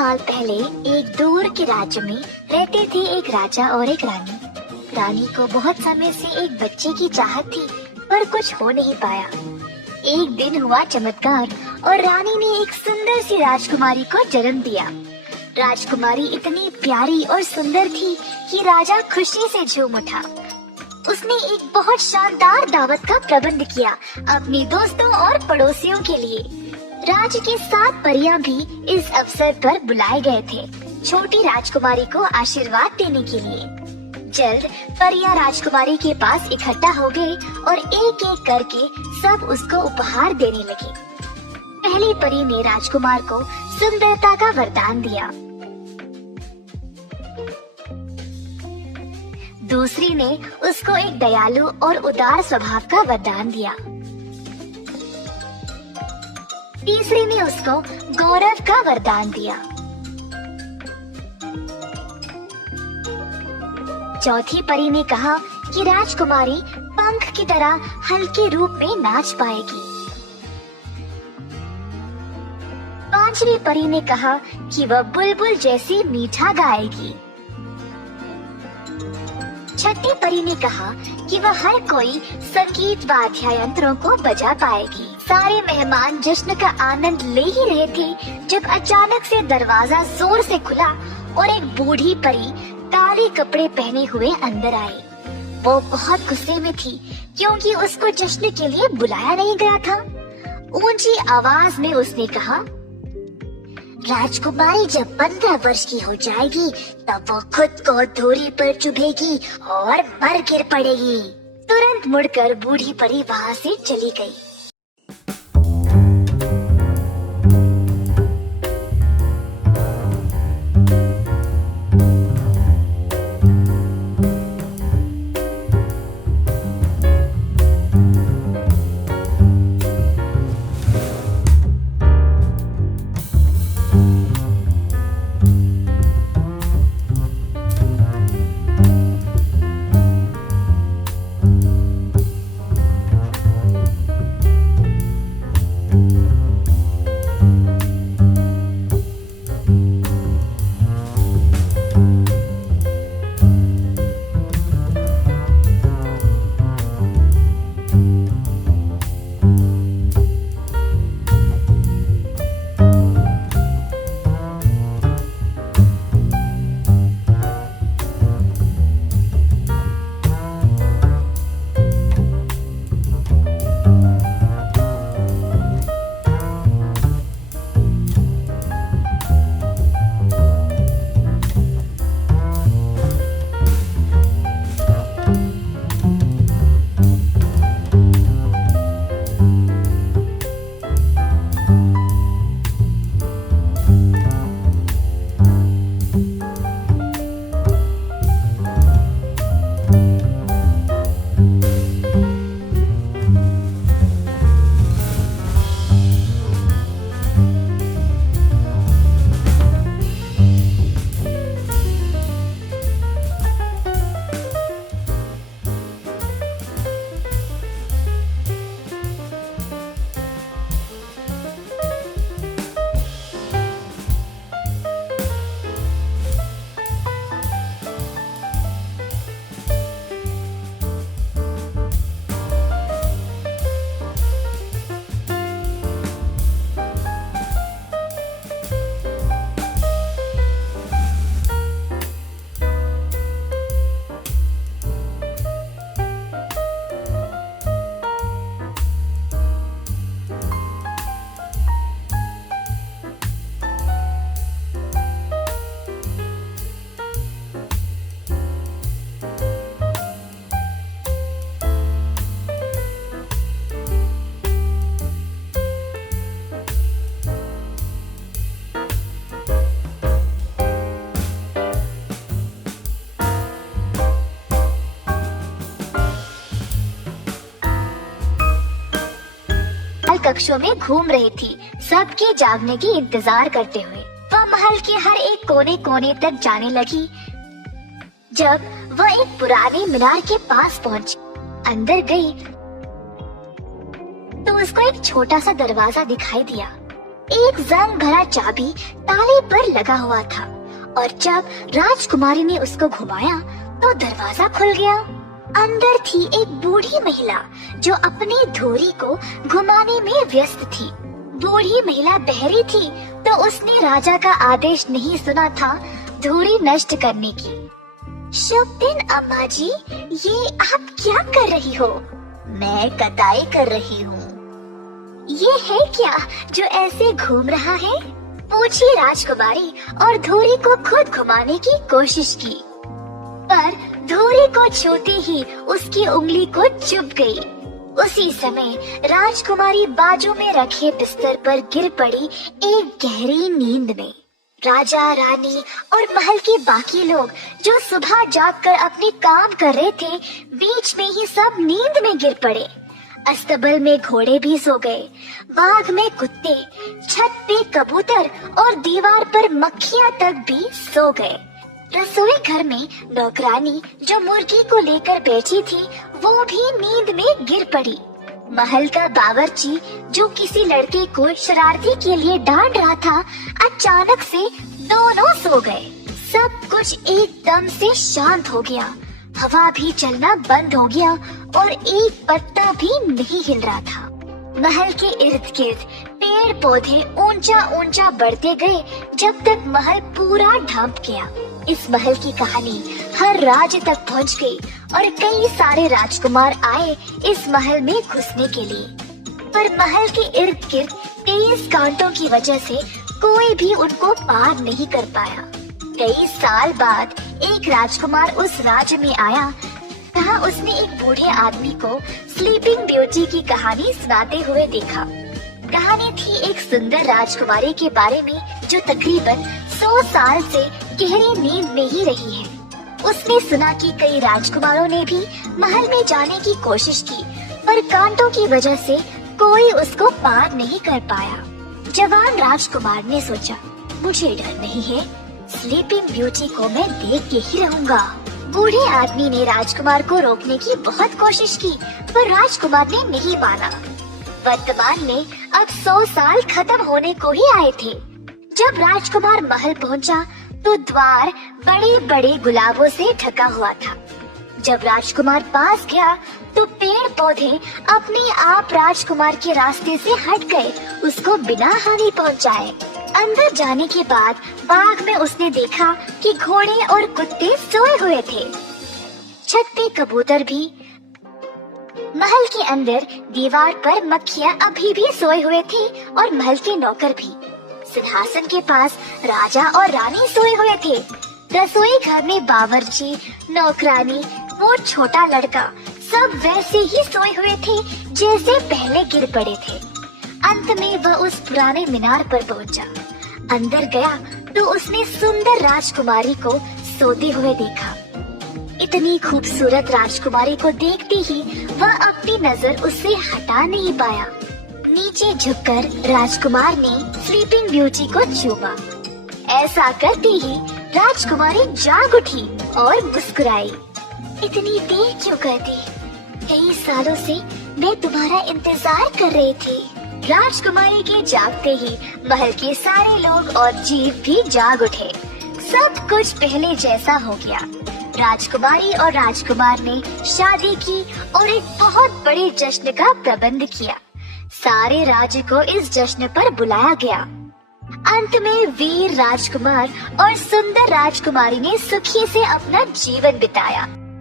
साल पहले एक दूर के राज्य में रहते थे एक राजा और एक रानी। रानी को बहुत समय से एक बच्चे की चाहत थी, पर कुछ हो नहीं पाया। एक दिन हुआ चमत्कार और रानी ने एक सुंदर सी राजकुमारी को जन्म दिया। राजकुमारी इतनी प्यारी और सुंदर थी कि राजा खुशी से झूम उठा। उसने एक बहुत शानदार दावत का प्रबंध किया अपने दोस्तों और पड़ोसियों के लिए। राज्य के 7 परियां भी इस अवसर पर बुलाए गए थे, छोटी राजकुमारी को आशीर्वाद देने के लिए। जल्द परियां राजकुमारी के पास इकट्ठा हो गए और एक एक करके सब उसको उपहार देने लगे। पहली परी ने राजकुमार को सुंदरता का वरदान दिया। दूसरी ने उसको एक दयालु और उदार स्वभाव का वरदान दिया। तीसरी ने उसको गौरव का वरदान दिया। चौथी परी ने कहा कि राजकुमारी पंख की तरह हल्के रूप में नाच पाएगी। पांचवी परी ने कहा कि वह बुलबुल जैसी मीठा गाएगी। छठी परी ने कहा कि वह हर कोई संगीत वाद्य यंत्रों को बजा पाएगी। सारे मेहमान जश्न का आनंद ले ही रहे थे जब अचानक से दरवाजा जोर से खुला और एक बूढ़ी परी काले कपड़े पहने हुए अंदर आई। वो बहुत गुस्से में थी क्योंकि उसको जश्न के लिए बुलाया नहीं गया था। ऊंची आवाज में उसने कहा, राजकुमारी जब 15 वर्ष की हो जाएगी तब वो खुद को धूरी पर चुभेगी और मर गिर पड़ेगी। तुरंत मुड़कर बूढ़ी परी वहाँ से चली गई। कक्षों में घूम रही थी, सबके जागने की इंतजार करते हुए। वह महल के हर एक कोने कोने तक जाने लगी। जब वह एक पुराने मीनार के पास पहुंची, अंदर गई तो उसको एक छोटा सा दरवाजा दिखाई दिया। एक जंग भरा चाबी ताले पर लगा हुआ था और जब राजकुमारी ने उसको घुमाया तो दरवाजा खुल गया। अंदर थी एक बूढ़ी महिला जो अपनी धोरी को घुमाने में व्यस्त थी। बूढ़ी महिला बहरी थी तो उसने राजा का आदेश नहीं सुना था धोरी नष्ट करने की। शुभ दिन अम्मा जी, ये आप क्या कर रही हो? मैं कटाई कर रही हूँ। ये है क्या जो ऐसे घूम रहा है? पूछी राजकुमारी और धोरी को खुद घुमाने की कोशिश की, पर धोरी को छूते ही उसकी उंगली को चुभ गई। उसी समय राजकुमारी बाजू में रखे बिस्तर पर गिर पड़ी एक गहरी नींद में। राजा, रानी और महल के बाकी लोग जो सुबह जागकर अपने काम कर रहे थे, बीच में ही सब नींद में गिर पड़े। अस्तबल में घोड़े भी सो गए, बाग में कुत्ते, छत पे कबूतर और दीवार पर मक्खियां तक भी सो गए। रसोई घर में नौकरानी जो मुर्गी को लेकर बैठी थी, वो भी नींद में गिर पड़ी। महल का बावर्ची जो किसी लड़के को शरारती के लिए डांट रहा था, अचानक से दोनों सो गए। सब कुछ एकदम से शांत हो गया। हवा भी चलना बंद हो गया और एक पत्ता भी नहीं हिल रहा था। महल के इर्द गिर्द पेड़ पौधे ऊंचा ऊंचा बढ़ते गए जब तक महल पूरा ढंप गया। इस महल की कहानी हर राज्य तक पहुंच गई और कई सारे राजकुमार आए इस महल में घुसने के लिए, पर महल के इर्द गिर्द तेज कांटों की वजह से कोई भी उनको पार नहीं कर पाया। कई साल बाद एक राजकुमार उस राज्य में आया जहाँ उसने एक बूढ़े आदमी को स्लीपिंग ब्यूटी की कहानी सुनाते हुए देखा। कहानी थी एक सुंदर राजकुमारी के बारे में जो तकरीबन 100 साल से गहरी नींद में ही रही है। उसने सुना कि कई राजकुमारों ने भी महल में जाने की कोशिश की, पर कांटों की वजह से कोई उसको पार नहीं कर पाया। जवान राजकुमार ने सोचा, मुझे डर नहीं है, स्लीपिंग ब्यूटी को मैं देख के ही रहूंगा। बूढ़े आदमी ने राजकुमार को रोकने की बहुत कोशिश की, पर राजकुमार ने नहीं माना। वर्तमान में अब 100 साल खत्म होने को ही आए थे। जब राजकुमार महल पहुंचा तो द्वार बड़े बड़े गुलाबों से ढका हुआ था। जब राजकुमार पास गया तो पेड़ पौधे अपने आप राजकुमार के रास्ते से हट गए, उसको बिना हानि पहुंचाए। अंदर जाने के बाद बाग में उसने देखा कि घोड़े और कुत्ते सोए हुए थे। छत पे कबूतर भी, महल के अंदर दीवार पर मक्खियां अभी भी सोए हुए थे और महल के नौकर भी। सिंहासन के पास राजा और रानी सोए हुए थे। रसोई घर में बावर्ची, नौकरानी, वो छोटा लड़का, सब वैसे ही सोए हुए थे जैसे पहले गिर पड़े थे। अंत में वह उस पुराने मीनार पर पहुंचा। अंदर गया तो उसने सुंदर राजकुमारी को सोते हुए देखा। इतनी खूबसूरत राजकुमारी को देखते ही वह अपनी नजर उससे हटा नहीं पाया। नीचे झुककर राजकुमार ने स्लीपिंग ब्यूटी को चूमा। ऐसा करते ही राजकुमारी जाग उठी और मुस्कुराई। इतनी देर क्यों कर दी? कई सालों से मैं तुम्हारा इंतजार कर रही थी। राजकुमारी के जागते ही महल के सारे लोग और जीव भी जाग उठे। सब कुछ पहले जैसा हो गया। राजकुमारी और राजकुमार ने शादी की और एक बहुत बड़े जश्न का प्रबंध किया। सारे राज्य को इस जश्न पर बुलाया गया। अंत में वीर राजकुमार और सुंदर राजकुमारी ने सुखी से अपना जीवन बिताया।